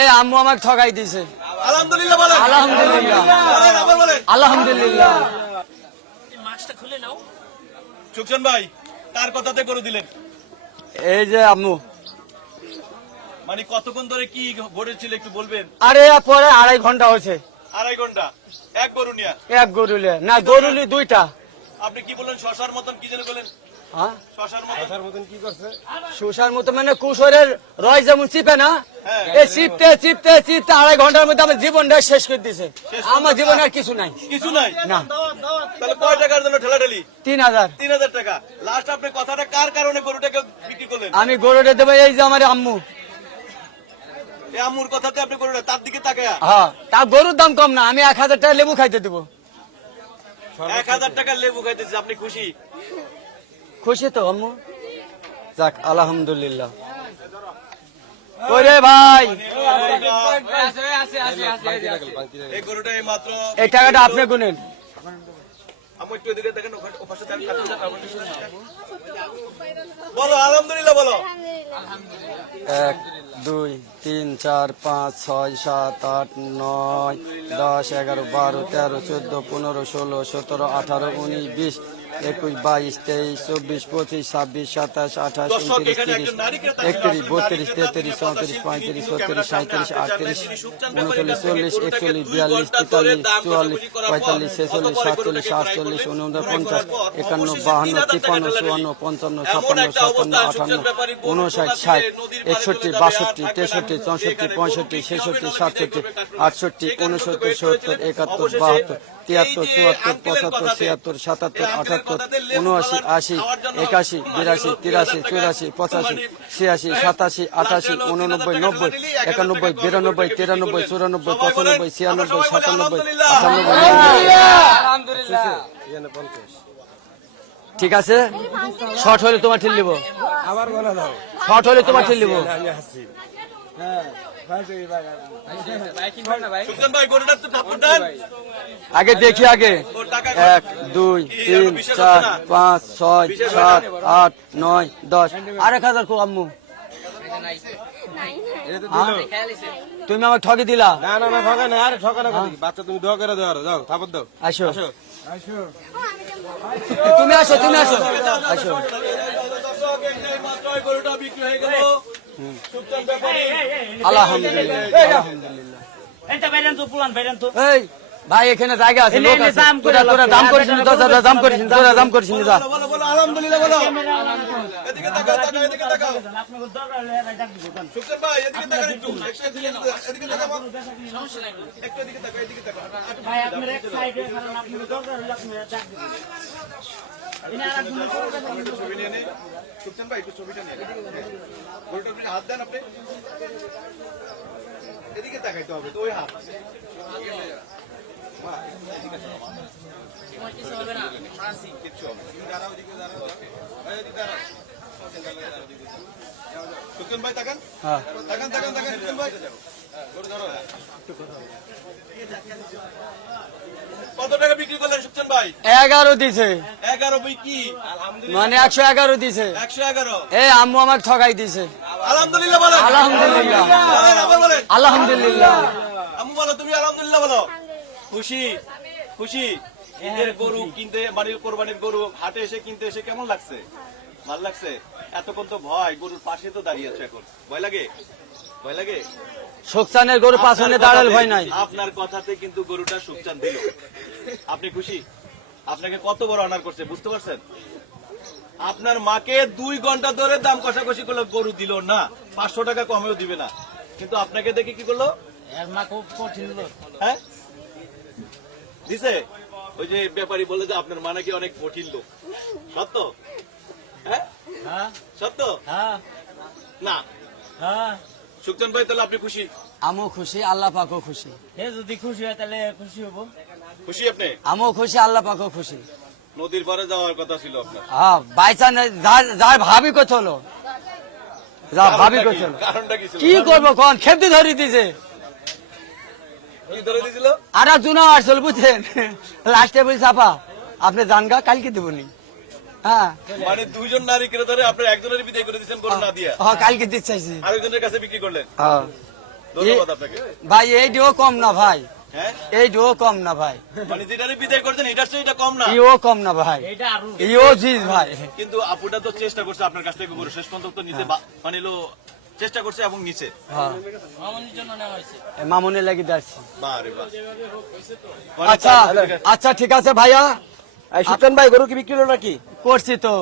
এই আম্মু আমাকে ঠকাই দিছে। আলহামদুলিল্লাহ বলেন। আলহামদুলিল্লাহ। আলহামদুলিল্লাহ। সুকশন ভাই কার কথাতে করে দিলেন? এই যে আম্মু। মানে কতক্ষণ ধরে কি ঘটেছিল একটু বলবেন? আরে পরে আড়াই ঘণ্টা হয়েছে। আড়াই ঘণ্টা। এক গরু নিয়া। এক গরুলে না গরুলি দুইটা। আপনি কি বললেন শশার মতন কি যেন বলেন? হ্যাঁ? সুসার মতো মানে কুশোরের রয় যেমন চিপে না হ্যাঁ। এই চিপতে চিপতে চিপতে আড়াই ঘণ্টার মধ্যে আমার জীবনটা শেষ করে দিছে। আমার জীবনে আর কিছু নাই। কিছু নাই? না। তাহলে কয় টাকার জন্য ঠেলাঠেলি? তিন হাজার। তিন হাজার টাকা। লাস্ট আপনি কথাটা কার কারণে গরুটাকে বিক্রি করলেন? আমি গরুটা দেবো এই যে আমার আম্মু। এই আম্মুর কথাতে আপনি গরুটা তার দিকে তাকায়া? হ্যাঁ তা গরুর দাম কম না আমি এক হাজার টাকা লেবু খাইতে দেবো। এক হাজার টাকা লেবু খাইতেছে আপনি খুশি? খুশি তো আম্মু? যাক আলহামদুলিল্লাহ। ওরে ভাই! এই টাকাটা আপনি গুনেন। বলো আলহামদুলিল্লাহ বলো। এক দুই তিন চার পাঁচ ছয় সাত আট নয় দশ এগারো বারো তেরো চোদ্দ পনেরো ষোলো সতেরো আঠারো উনিশ বিশ একুশ বাইশ তেইশ চব্বিশ পঁচিশ ছাব্বিশ সাতাশ আঠাশ উনত্রিশ তিরিশ একত্রিশ বত্রিশ তেত্রিশ চৌত্রিশ পঁয়ত্রিশ ছত্রিশ সাঁত্রিশ আটত্রিশ উনচল্লিশ চল্লিশ একচল্লিশ বিয়াল্লিশ তেতাল্লিশ চুয়াল্লিশ পঁয়তাল্লিশ ছেচল্লিশ সাতচল্লিশ আটচল্লিশ। উনপঞ্চাশ পর একান্ন বাহান্ন তিপ্পান্ন চুয়ান্ন পঞ্চান্ন ছাপ্পান্ন সাতান্ন গরু উনষাট ষাট একষট্টি বাষট্টি তেষট্টি না। চৌষট্টি পঁয়ষট্টি ছেষট্টি সাতষট্টি আটষট্টি উনসত্তর সত্তর একাত্তর বাহাত্তর তিয়াত্তর চুয়াত্তর পঁচাত্তর ছিয়াত্তর সাতাত্তর আটাত্তর উনআশি আশি একাশি বিরাশি তিরাশি চুরাশি পঁচাশি ছিয়াশি সাতাশি আটাশি উননব্বই নব্বই একানব্বই বিরানব্বই তিরানব্বই চুরানব্বই পঁচানব্বই ছিয়ানব্বই সাতানব্বই আটানব্বই ঠিক আছে? শর্ট হলে তোমার ঠিক নিব। আবার শর্ট হলে তোমার ঠিক নিব। আগে দেখি আগে এক দুই তিন চার পাঁচ ছয় সাত আট নয় দশ আরেক হাজার খুব আম্মু হ্যাঁ? তুমি আমাকে ঠকে দিলা না না না ঠকা না আরে ঠকা না করি বাচ্চা তুমি দোয়া করে দাও দাও থাপত দাও আসো তুমি আসো তুমি আসো আসো বিক্রি হয়ে গেল আলহামদুলিল্লাহ এই ভাই এখানে জায়গা আছে লোক আছে। তোরা তোরা দাম করিস নি, দশ হাজার দাম করিস নি, তোরা দাম করিস নি, যা। বলো বলো বলো আলহামদুলিল্লাহ বলো। এদিকে তাকাও তাকাও এদিকে তাকাও। আপনি দরকার হলে এরা ডাক দিব কোন ভাই এদিকে তাকান একটু। এদিকে এদিকে তাকাও একটু এদিকে তাকাও এদিকে তাকাও। ভাই আপনার এক সাইডে কারণ আপনি দরকার হলে আপনি ডাক দিব ইনা গুলো করবে ছবি নিয়ে নিন সুকচান ভাই একটু ছবিটা নিয়ে হাত দেন আপনি। এদিকে তাকাইতে হবে তো ওই হাত। ভাই তাকান। হ্যাঁ। তাকান তাকান তাকান সুকচান ভাই। কত টাকা বিক্রি করলেন সুকচান ভাই? এগারো দিছে। এগারো বই কি মানে একশো এগারো দিছে। একশো এগারো। এ আম্মু আমাকে ঠকাই দিছে। আলহামদুলিল্লাহ বলেন। আলহামদুলিল্লাহ। বলেন, আবার বলেন। আলহামদুলিল্লাহ। আম্মু বলো তুমি আলহামদুলিল্লাহ বলো। খুশি? খুশি? ঈদের গরু কিনতে মানে কোরবানির গরু হাটে এসে কিনতে এসে কেমন লাগছে? ভালো লাগছে? এতক্ষণ তো ভয় গরুর পাশে তো দাঁড়িয়ে আছে এখন। ভয় লাগে? ভয় লাগে? শোকসানের গরু দাঁড়াল ভয় নাই। আপনার কথাতে কিন্তু গরুটা সুকচান দিল। আপনি খুশি? আপনাকে কত বড় অনার করছে বুঝতে পারছেন? আপনার মাকে দুই ঘণ্টা ধরে দাম কষাকষি করল গরু দিল না। পাঁচশো টাকা কমেও দিবে না। কিন্তু আপনাকে দেখে কি করল? এর মা খুব কঠিন লোক। হ্যাঁ? দিছে? ওই যে ব্যাপারী বলে যে আপনার মা নাকি অনেক কঠিন লোক। সত্য? হ্যাঁ? হ্যাঁ। সত্য? হ্যাঁ। না। হ্যাঁ। সুকচান ভাই তাহলে আপনি খুশি? আমও খুশি আল্লাহ পাকও খুশি। হে যদি খুশি হয় তাহলে খুশি হব। খুশি আপনি? আমও খুশি আল্লাহ পাকও খুশি। নদীর পারে যাওয়ার কথা ছিল আপনার। হ্যাঁ বাইচান যার ভাবি যা ভাবি কারণটা কি ছিল? কি করব কোন? খেপতি ধরি দিছে। কি ধরে দিয়েছিল আর জুনা আসল বুঝছেন? লাস্টে বলছি আপা আপনি জানগা কালকে দেবনি হ্যাঁ। মানে দুইজন নারী ক্রেতারে আপনার একজনের বিদায় করে দিচ্ছেন গরু না দিয়া? হ্যাঁ কালকে দিতে চাইছি। আরেকজনের কাছে বিক্রি করলেন? হ্যাঁ। ধন্যবাদ আপনাকে। ভাই এইটিও কম না ভাই। হ্যাঁ? এইটিও কম না ভাই। মানে যেটারে বিদায় করছেন এটার চেয়ে এটা কম না? ইও কম না ভাই। এটা আরও ইও জিজ ভাই। কিন্তু আপুটা তো চেষ্টা করছে আপনার কাছ থেকে শেষ পর্যন্ত নিতে মানে লো চেষ্টা করছে এবং নিচে হ্যাঁ। লাগি যাচ্ছি। বারে বাহ। আচ্ছা আচ্ছা ঠিক আছে ভাইয়া। এই সুলতান ভাই গরু কি বিক্রি হলো নাকি? করছি তো।